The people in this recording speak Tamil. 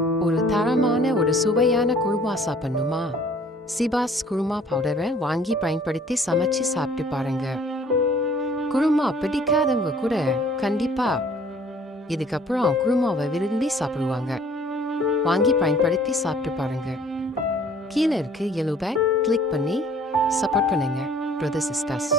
ஒரு தரமான ஒரு சுவையான குருமா சாப்பிடணுமா? சிபாஸ் குருமா பவுடரை வாங்கி பயன்படுத்தி சமைச்சு சாப்பிட்டு பாருங்க. குருமா பிடிக்காதவங்க கூட கண்டிப்பா இதுக்கப்புறம் குருமாவை விரும்பி சாப்பிடுவாங்க. வாங்கி பயன்படுத்தி சாப்பிட்டு பாருங்க. கீழே இருக்கு yellow bag கிளிக் பண்ணி சப்போர்ட் பண்ணுங்க பிரதர் சிஸ்டர்ஸ்.